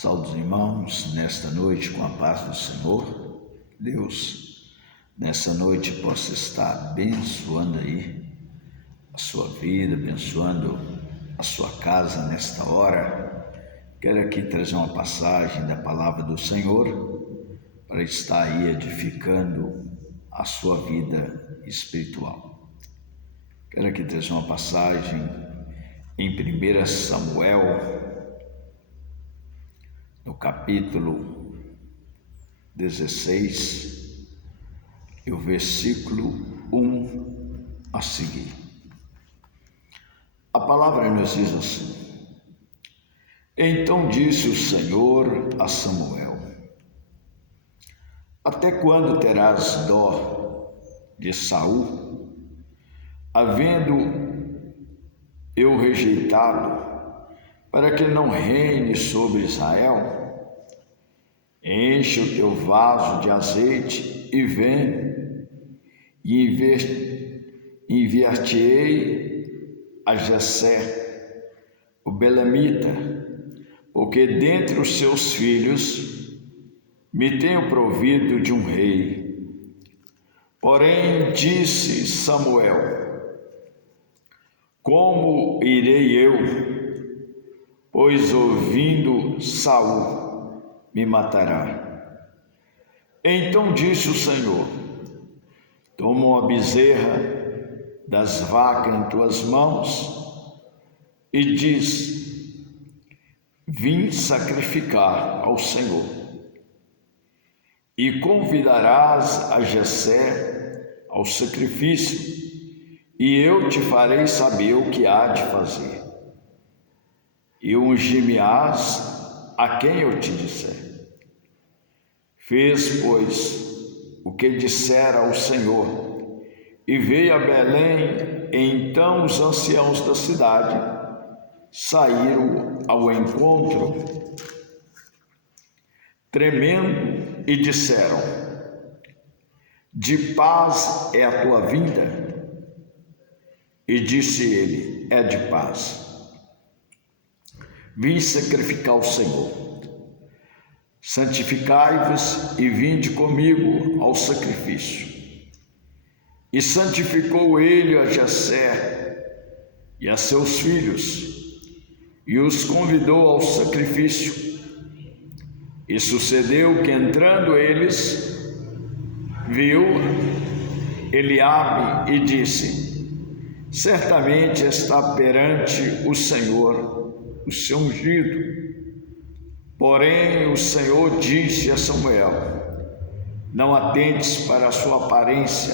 Saúde, irmãos, nesta noite com a paz do Senhor. Deus, nessa noite possa estar abençoando aí a sua vida, abençoando a sua casa nesta hora. Quero aqui trazer uma passagem da palavra do Senhor para estar aí edificando a sua vida espiritual. Quero aqui trazer uma passagem em 1 Samuel, no capítulo 16, e o versículo 1 a seguir. A palavra nos diz assim: Então disse o Senhor a Samuel: Até quando terás dó de Saul, havendo eu rejeitado, para que não reine sobre Israel? Enche o teu vaso de azeite e vem, e enviar-te-ei a Jessé, o belemita, porque dentre os seus filhos me tenho provido de um rei. Porém disse Samuel: Como irei eu? Pois ouvindo Saul me matará. Então disse o Senhor: Toma uma bezerra das vacas em tuas mãos e diz: Vim sacrificar ao Senhor. E convidarás a Jessé ao sacrifício, e eu te farei saber o que há de fazer. E ungir-me-ás a quem eu te disser. Fez, pois, o que dissera ao Senhor, e veio a Belém. Então os anciãos da cidade saíram ao encontro, tremendo, e disseram: De paz é a tua vinda? E disse ele: É de paz. Vim sacrificar ao Senhor. Santificai-vos e vinde comigo ao sacrifício. E santificou ele a Jessé e a seus filhos, e os convidou ao sacrifício. E sucedeu que, entrando eles, viu Eliabe e disse: Certamente está perante o Senhor o seu ungido. Porém o Senhor disse a Samuel: Não atentes para a sua aparência,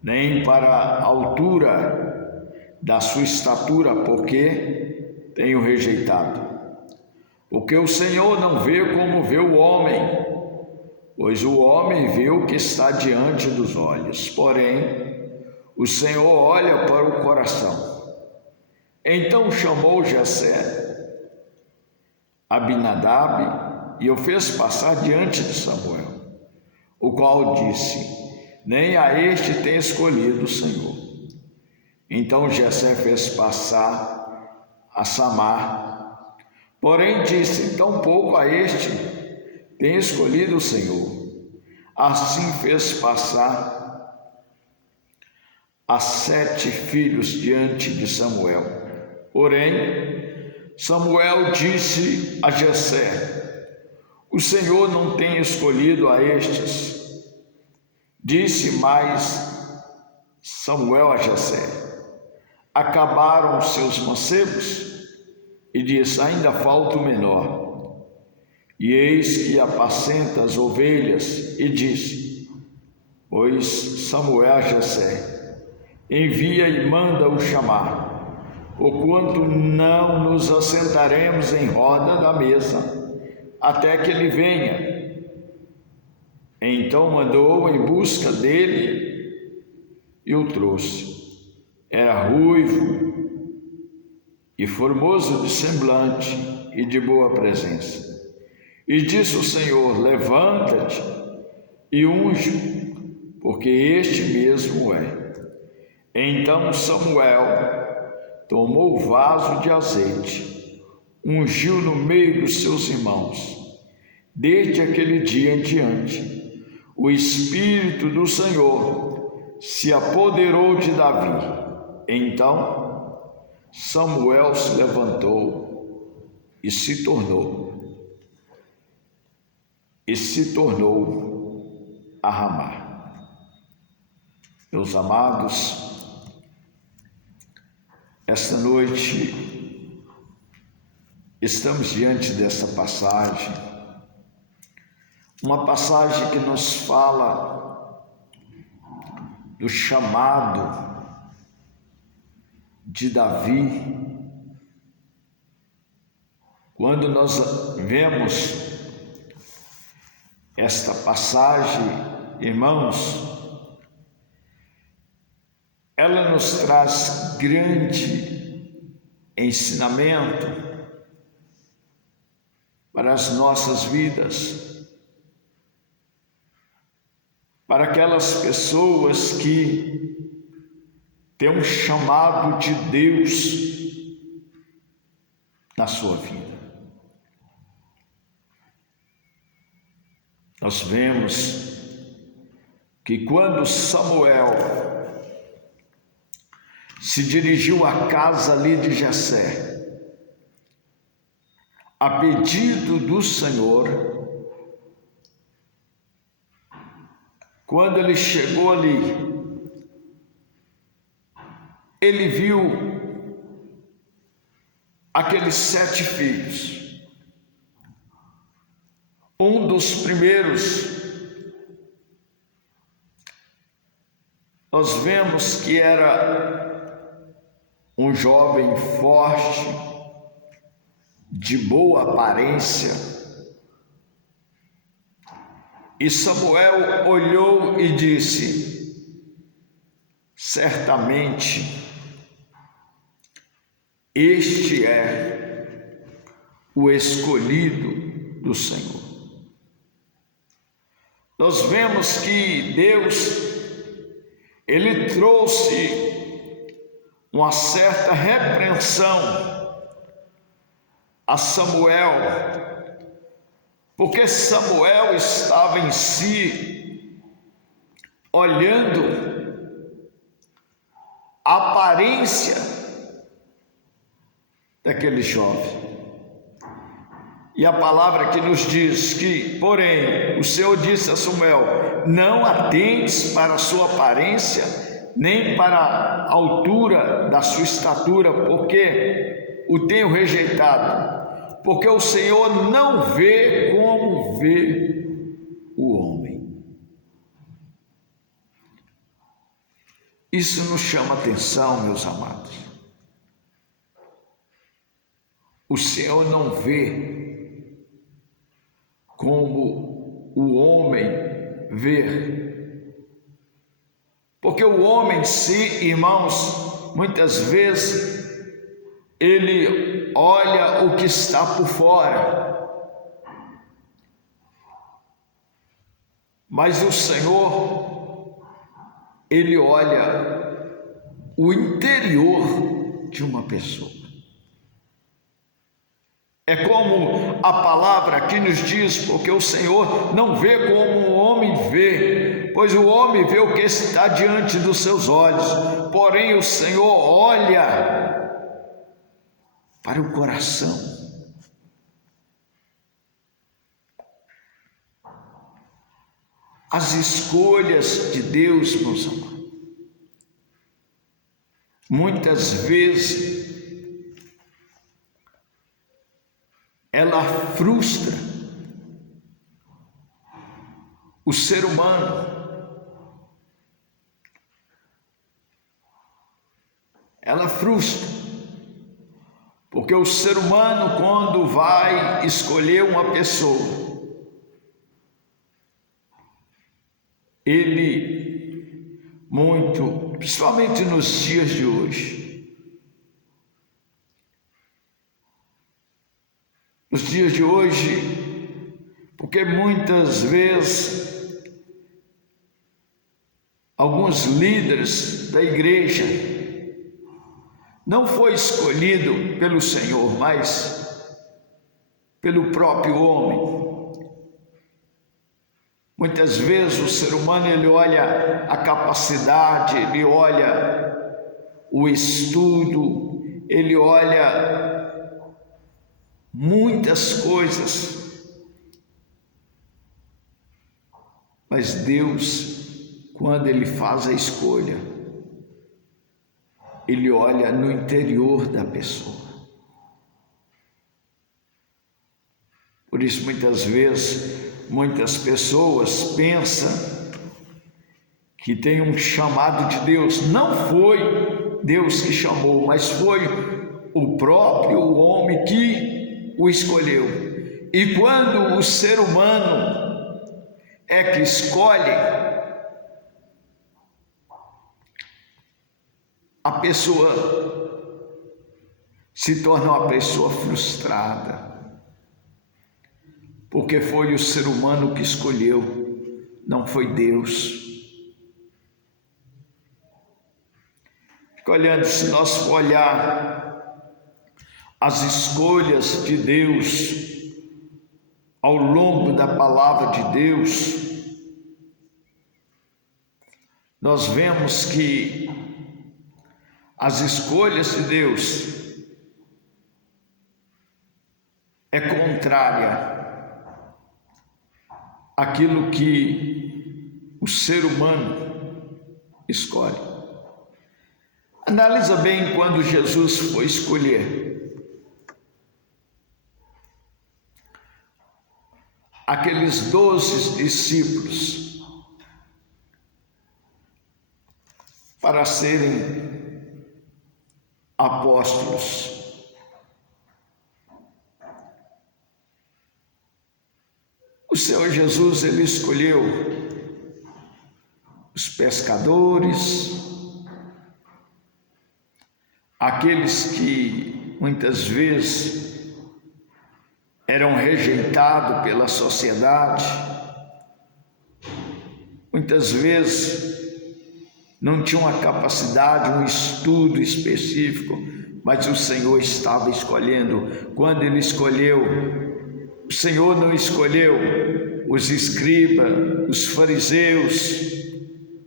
nem para a altura da sua estatura, porque tenho rejeitado. Porque o Senhor não vê como vê o homem, pois o homem vê o que está diante dos olhos, porém o Senhor olha para o coração. Então chamou Jessé Abinadab e o fez passar diante de Samuel, o qual disse: Nem a este tem escolhido o Senhor. Então Jessé fez passar a Samar, porém disse: Tampouco a este tem escolhido o Senhor. Assim fez passar a 7 filhos diante de Samuel. Porém Samuel disse a Jessé: O Senhor não tem escolhido a estes. Disse mais Samuel a Jessé: Acabaram os seus mancebos? E disse: Ainda falta o menor. E eis que apacenta as ovelhas. E disse: Pois Samuel a Jessé: Envia e manda-o chamar, porquanto não nos assentaremos em roda da mesa, até que ele venha. Então mandou em busca dele e o trouxe. Era ruivo e formoso de semblante e de boa presença. E disse o Senhor: Levanta-te e unge, porque este mesmo é. Então Samuel tomou o vaso de azeite, ungiu no meio dos seus irmãos. Desde aquele dia em diante, o Espírito do Senhor se apoderou de Davi. Então Samuel se levantou e se tornou a Ramá. Meus amados, esta noite estamos diante dessa passagem, uma passagem que nos fala do chamado de Davi. Quando nós vemos esta passagem, irmãos, ela nos traz grande ensinamento para as nossas vidas, para aquelas pessoas que têm um chamado de Deus na sua vida. Nós vemos que quando Samuel se dirigiu à casa ali de Jessé, a pedido do Senhor, quando ele chegou ali, ele viu aqueles 7 filhos. Um dos primeiros, nós vemos que era um jovem forte, de boa aparência. E Samuel olhou e disse: certamente este é o escolhido do Senhor. Nós vemos que Deus, Ele trouxe uma certa repreensão a Samuel, porque Samuel estava em si, olhando a aparência daquele jovem. E a palavra que nos diz que, porém, o Senhor disse a Samuel: não atentes para a sua aparência, nem para a altura da sua estatura, porque o tenho rejeitado, porque o Senhor não vê como vê o homem. Isso nos chama atenção, meus amados. O Senhor não vê como o homem vê. Porque o homem em si, irmãos, muitas vezes ele olha o que está por fora, mas o Senhor, Ele olha o interior de uma pessoa. É como a palavra aqui nos diz: porque o Senhor não vê como o homem vê, pois o homem vê o que está diante dos seus olhos, porém o Senhor olha para o coração. As escolhas de Deus, meus amados, muitas vezes ela frustra o ser humano. Ela frustra, porque o ser humano, quando vai escolher uma pessoa, ele principalmente nos dias de hoje, porque muitas vezes alguns líderes da igreja não foi escolhido pelo Senhor, mas pelo próprio homem. Muitas vezes o ser humano ele olha a capacidade, ele olha o estudo, ele olha muitas coisas, mas Deus, quando Ele faz a escolha, Ele olha no interior da pessoa. Por isso, muitas vezes, muitas pessoas pensam que tem um chamado de Deus. Não foi Deus que chamou, mas foi o próprio homem que o escolheu. E quando o ser humano é que escolhe, a pessoa se torna uma pessoa frustrada, porque foi o ser humano que escolheu, não foi Deus. Fica olhando, se nós for olhar as escolhas de Deus ao longo da palavra de Deus, nós vemos que as escolhas de Deus é contrária àquilo que o ser humano escolhe. Analisa bem quando Jesus foi escolher aqueles 12 discípulos para serem apóstolos. O Senhor Jesus, Ele escolheu os pescadores, aqueles que muitas vezes eram rejeitados pela sociedade, muitas vezes não tinham a capacidade, um estudo específico, mas o Senhor estava escolhendo. Quando Ele escolheu, o Senhor não escolheu os escribas, os fariseus,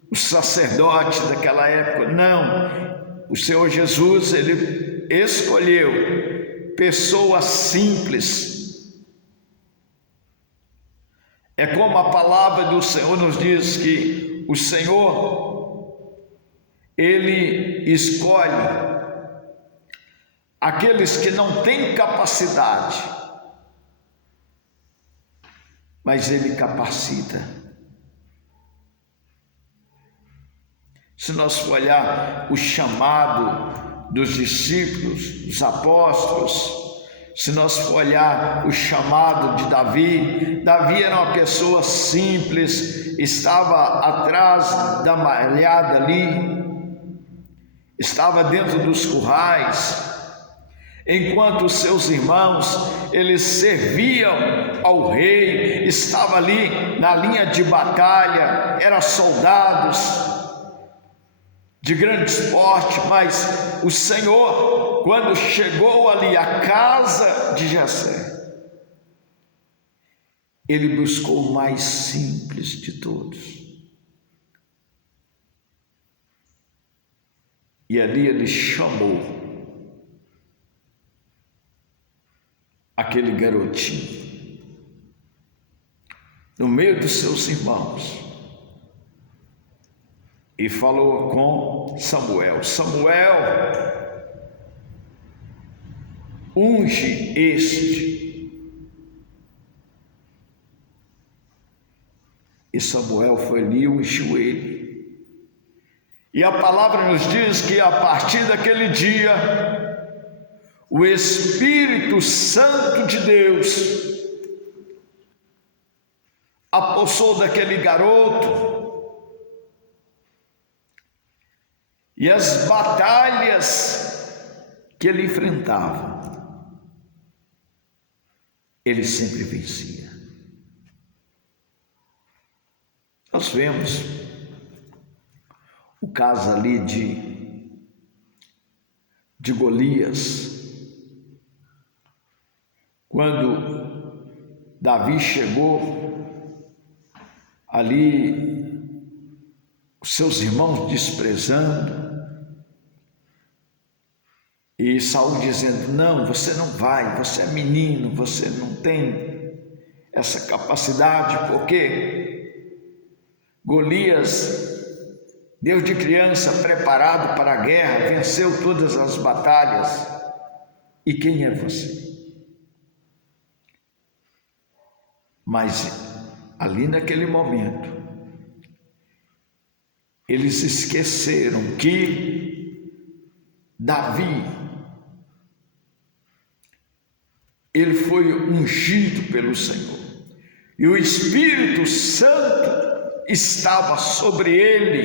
os sacerdotes daquela época, não. O Senhor Jesus, Ele escolheu pessoas simples. É como a palavra do Senhor nos diz que o Senhor, Ele escolhe aqueles que não têm capacidade, mas Ele capacita. Se nós for olhar o chamado dos discípulos, dos apóstolos, se nós for olhar o chamado de Davi, Davi era uma pessoa simples, estava atrás da malhada ali, estava dentro dos currais, enquanto os seus irmãos, eles serviam ao rei, estava ali na linha de batalha, eram soldados de grande porte, mas o Senhor, quando chegou ali à casa de Jessé, Ele buscou o mais simples de todos. E ali Ele chamou aquele garotinho no meio dos seus irmãos e falou com Samuel: Samuel, unge este. E Samuel foi ali e ungiu ele. E a palavra nos diz que a partir daquele dia, o Espírito Santo de Deus apossou daquele garoto, e as batalhas que ele enfrentava, ele sempre vencia. Nós vemos o caso ali de Golias. quando Davi chegou ali, os seus irmãos desprezando, e Saul dizendo: não, você não vai, você é menino, você não tem essa capacidade, porque Golias, Deus de criança preparado para a guerra, venceu todas as batalhas. E quem é você? Mas ali naquele momento, eles esqueceram que Davi, ele foi ungido pelo Senhor, e o Espírito Santo estava sobre ele.